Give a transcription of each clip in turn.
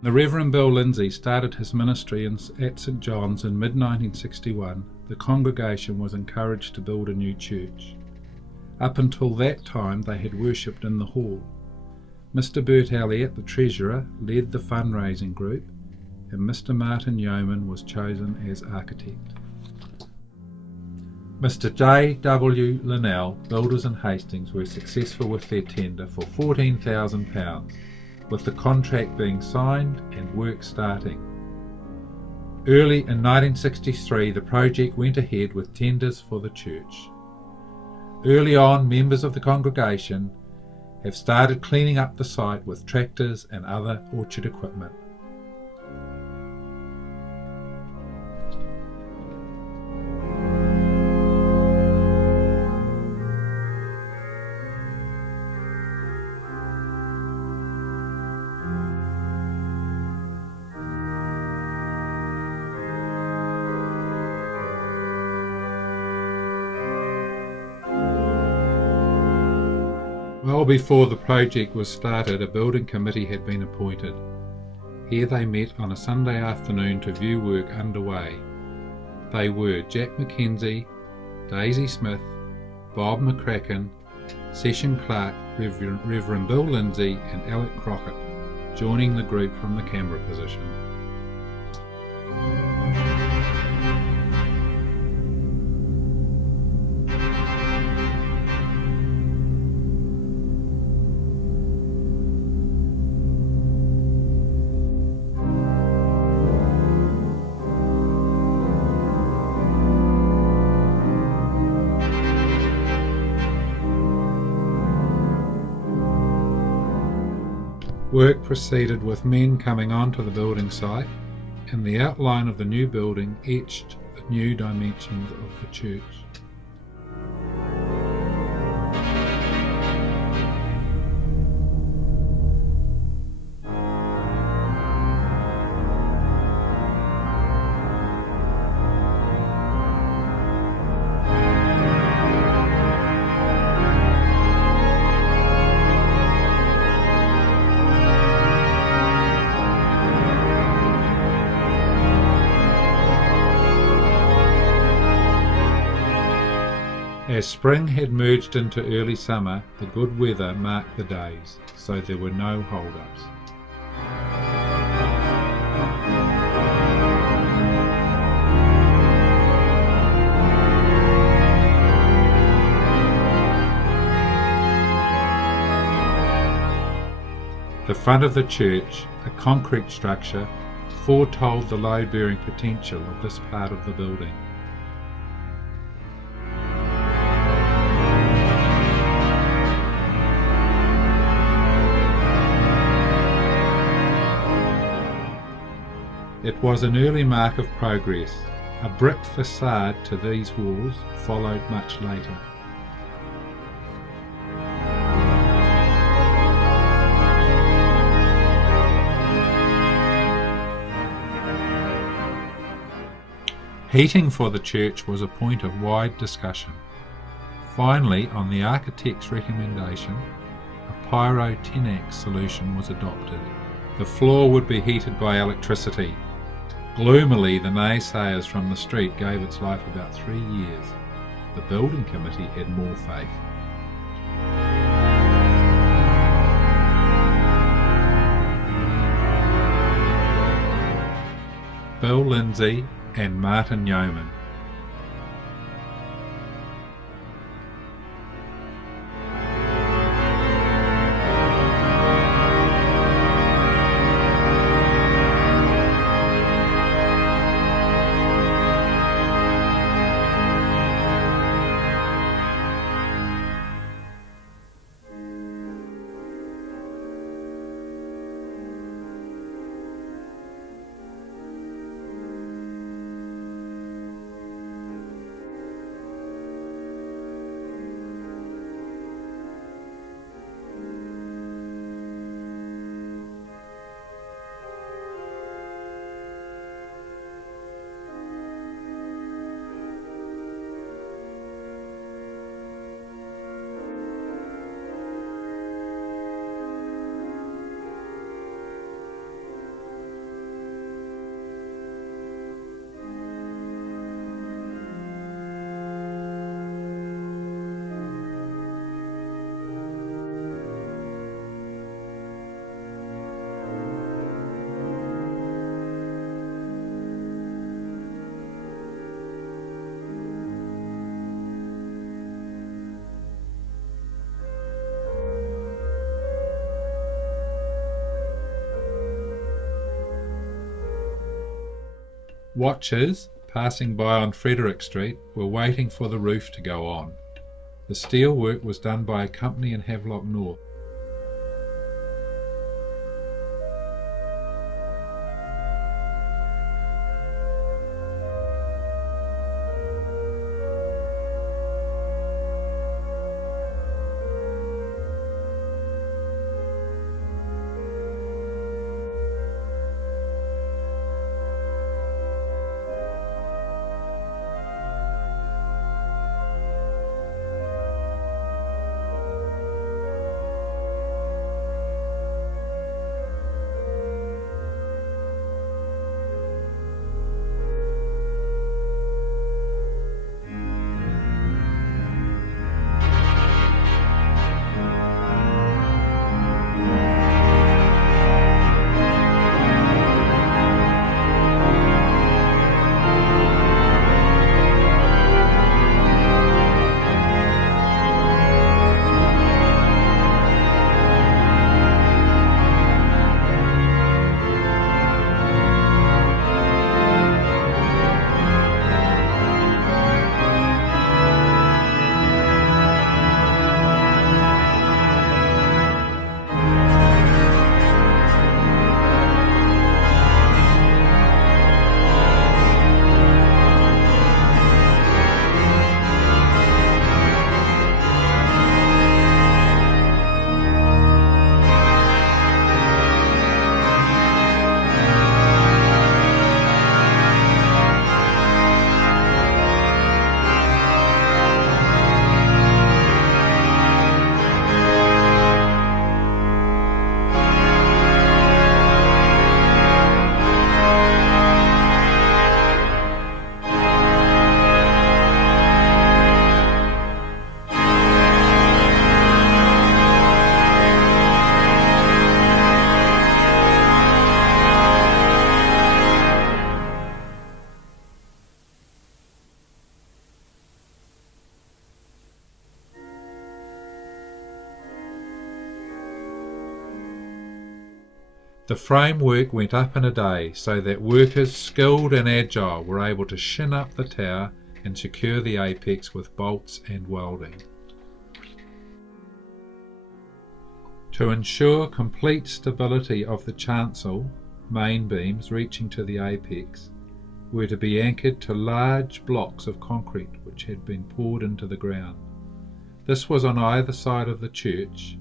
The Reverend Bill Lindsay started his ministry at St John's in mid-1961. The congregation was encouraged to build a new church. Up until that time they had worshipped in the hall. Mr Bert Elliott, the treasurer, led the fundraising group, and Mr Martin Yeoman was chosen as architect. Mr J. W. Linnell, builders in Hastings, were successful with their tender for £14,000, with the contract being signed and work starting. Early in 1963, the project went ahead with tenders for the church. Early on, members of the congregation have started cleaning up the site with tractors and other orchard equipment. Well before the project was started, a building committee had been appointed. Here they met on a Sunday afternoon to view work underway. They were Jack Mackenzie, Daisy Smith, Bob McCracken, Session Clark, Reverend Bill Lindsay and Alec Crocket, joining the group from the Canberra position. Work proceeded with men coming onto the building site, and the outline of the new building etched the new dimensions of the church. As spring had merged into early summer, the good weather marked the days, so there were no hold-ups. The front of the church, a concrete structure, foretold the load-bearing potential of this part of the building. It was an early mark of progress. A brick facade to these walls followed much later. Heating for the church was a point of wide discussion. Finally, on the architect's recommendation, a pyro-tenax solution was adopted. The floor would be heated by electricity. Gloomily, the naysayers from the street gave its life about 3 years. The building committee had more faith. Bill Lindsay and Martin Yeoman. Watchers passing by on Frederick Street were waiting for the roof to go on. The steel work was done by a company in Havelock North. The framework went up in a day so that workers skilled and agile were able to shin up the tower and secure the apex with bolts and welding. To ensure complete stability of the chancel, main beams reaching to the apex were to be anchored to large blocks of concrete which had been poured into the ground. This was on either side of the church.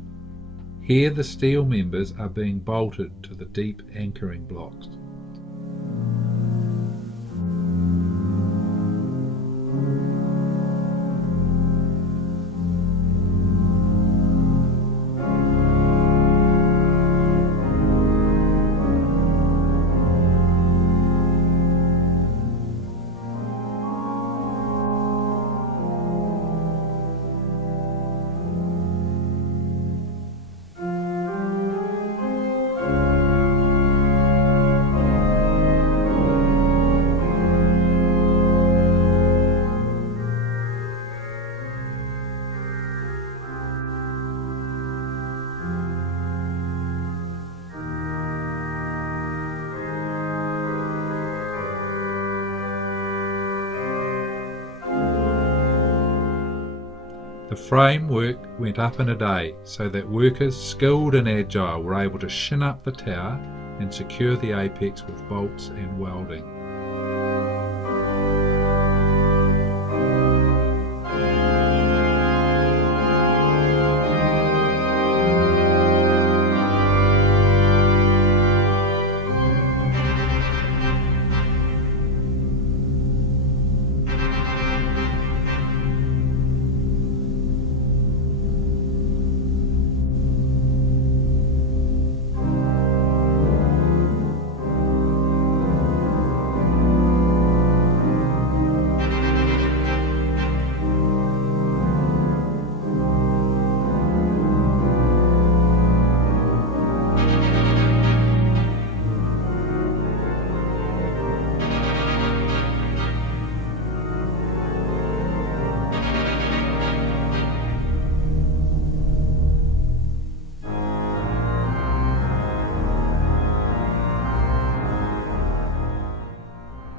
Here the steel members are being bolted to the deep anchoring blocks. The framework went up in a day so that workers skilled and agile were able to shin up the tower and secure the apex with bolts and welding.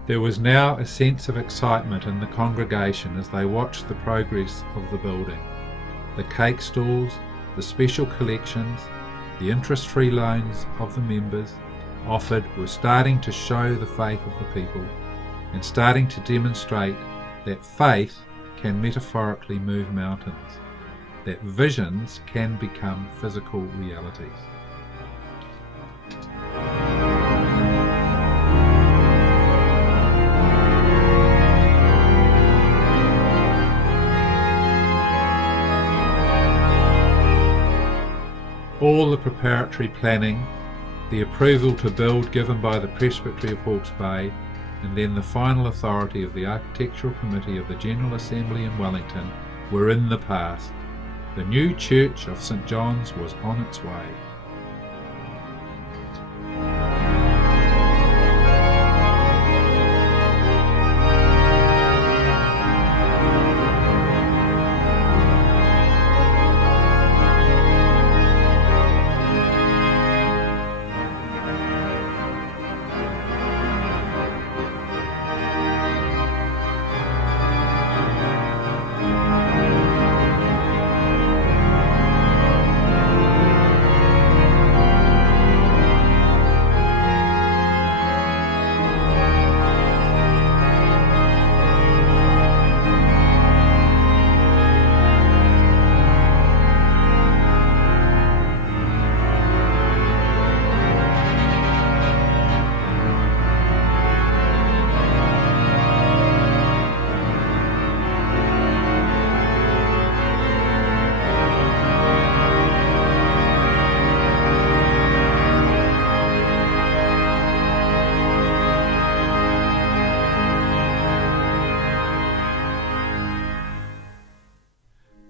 There was now a sense of excitement in the congregation as they watched the progress of the building. The cake stalls, the special collections, the interest-free loans of the members offered were starting to show the faith of the people and starting to demonstrate that faith can metaphorically move mountains, that visions can become physical realities. All the preparatory planning, the approval to build given by the Presbytery of Hawke's Bay, and then the final authority of the Architectural Committee of the General Assembly in Wellington were in the past. The new church of St John's was on its way.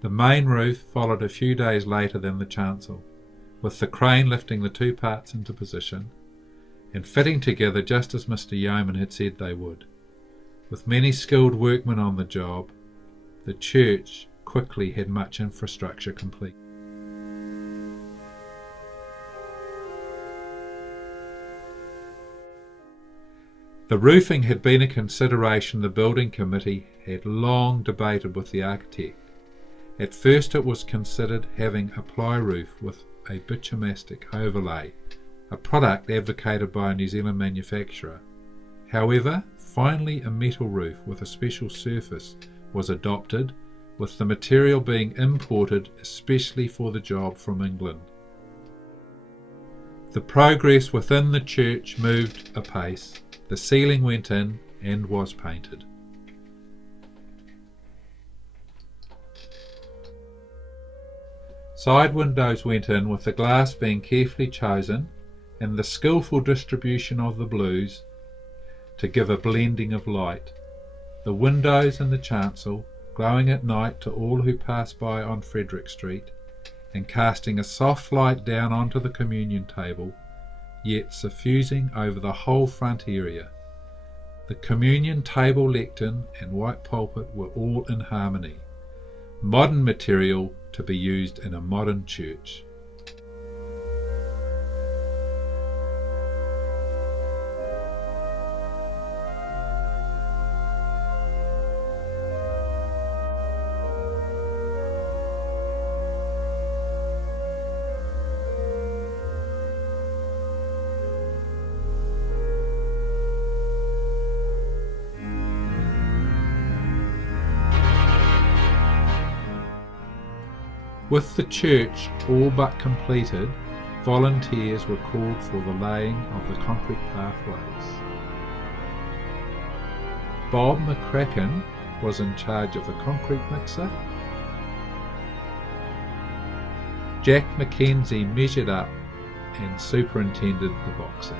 The main roof followed a few days later than the chancel, with the crane lifting the two parts into position and fitting together just as Mr. Yeoman had said they would. With many skilled workmen on the job, the church quickly had much infrastructure complete. The roofing had been a consideration the building committee had long debated with the architect. At first it was considered having a ply roof with a bitumastic overlay, a product advocated by a New Zealand manufacturer. However, finally a metal roof with a special surface was adopted, with the material being imported especially for the job from England. The progress within the church moved apace. The ceiling went in and was painted. Side windows went in with the glass being carefully chosen and the skillful distribution of the blues to give a blending of light. The windows in the chancel glowing at night to all who pass by on Frederick Street and casting a soft light down onto the communion table, yet suffusing over the whole front area. The communion table, lectern and white pulpit were all in harmony. Modern material to be used in a modern church. With the church all but completed, volunteers were called for the laying of the concrete pathways. Bob McCracken was in charge of the concrete mixer. Jack Mackenzie measured up and superintended the boxing.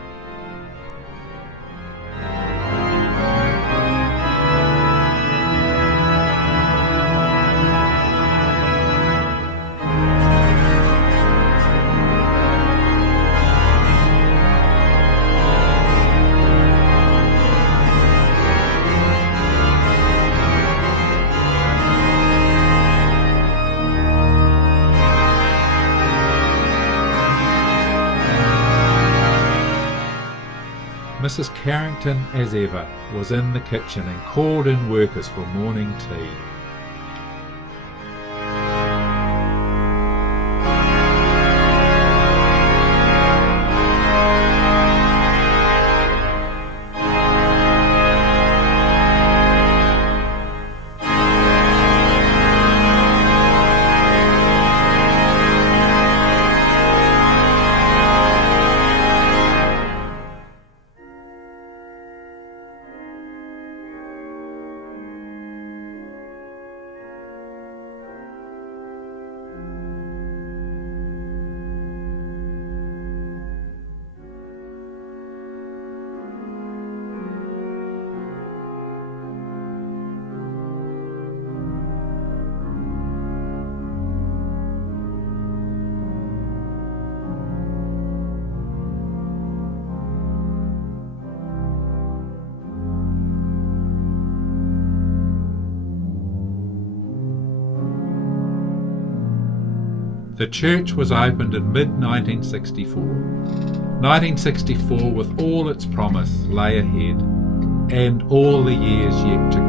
Mrs. Carrington, as ever, was in the kitchen and called in workers for morning tea. The church was opened in mid-1964. 1964, with all its promise, lay ahead, and all the years yet to